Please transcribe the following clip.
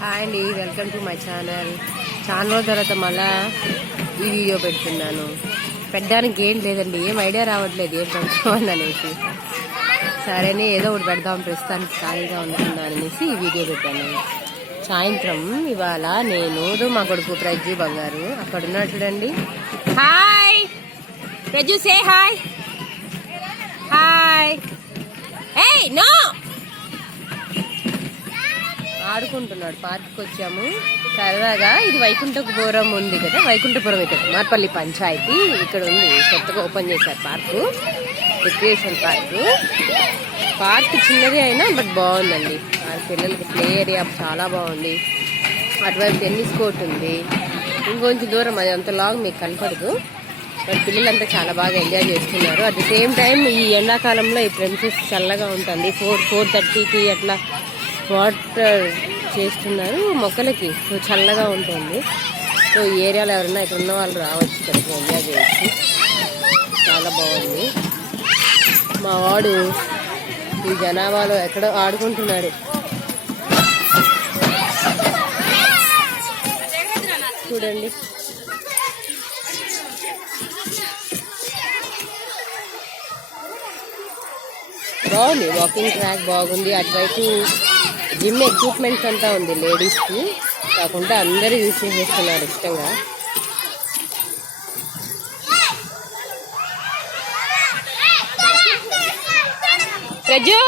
Hi అండి, welcome to my channel. చాలా రోజుల తర్వాత మళ్ళా ఈ వీడియో పెడుతున్నాను. పెట్టడానికి ఏం లేదండి, ఏం ఐడియా రావట్లేదు ఏం పెడతామని అనేసి. సరేనే ఏదో ఒకటి పెడదాం, ప్రస్తుతానికి ఖాళీగా ఉంటున్నాను అనేసి ఈ వీడియో పెట్టాను. సాయంత్రం ఇవాళ నేను మా కొడుకు ప్రజ్జు బంగారు అక్కడ ఉన్నాడు చూడండి. Hi Prajju, say hi. Hi. ఏయ్ నో, ఆడుకుంటున్నాడు. పార్క్కి వచ్చాము సరదాగా. ఇది వైకుంఠపురం ఉంది కదా, వైకుంఠపురం ఇక్కడ మార్పల్లి పంచాయతీ ఇక్కడ ఉంది. కొత్తగా ఓపెన్ చేశారు పార్కు, రిక్రియేషన్ పార్కు. పార్క్ చిన్నది అయినా బట్ బాగుందండి. పిల్లలకి ప్లే ఏరియా చాలా బాగుంది. అటువైపు టెన్నిస్ కోర్ట్ ఉంది. ఇంకొంచెం దూరం, అది అంత లాంగ్ మీకు కనపడదు. బట్ పిల్లలంతా చాలా బాగా ఎంజాయ్ చేస్తున్నారు. అట్ ది సేమ్ టైం ఈ ఎండాకాలంలో ఈ ప్రెమిసెస్ చల్లగా ఉంటుంది. 4:30కి అట్లా వాటర్ చేస్తున్నారు మొక్కలకి, సో చల్లగా ఉంటుంది. సో ఈ ఏరియాలో ఎవరైనా ఇక్కడ ఉన్న వాళ్ళు రావచ్చు, ఇక్కడికి ఎంజాయ్ చేయొచ్చు. చాలా బాగుంది. మా వాడు ఈ జనాభాలో ఎక్కడో ఆడుకుంటున్నాడు. చూడండి, బాగుంది. వాకింగ్ ట్రాక్ బాగుంది. అటువైపు జిమ్ ఎక్విప్మెంట్స్ అంతా ఉంది లేడీస్కి, కాకుండా అందరూ యూజ్ చేసేస్తున్నారు ఇష్టంగా. ప్రజు,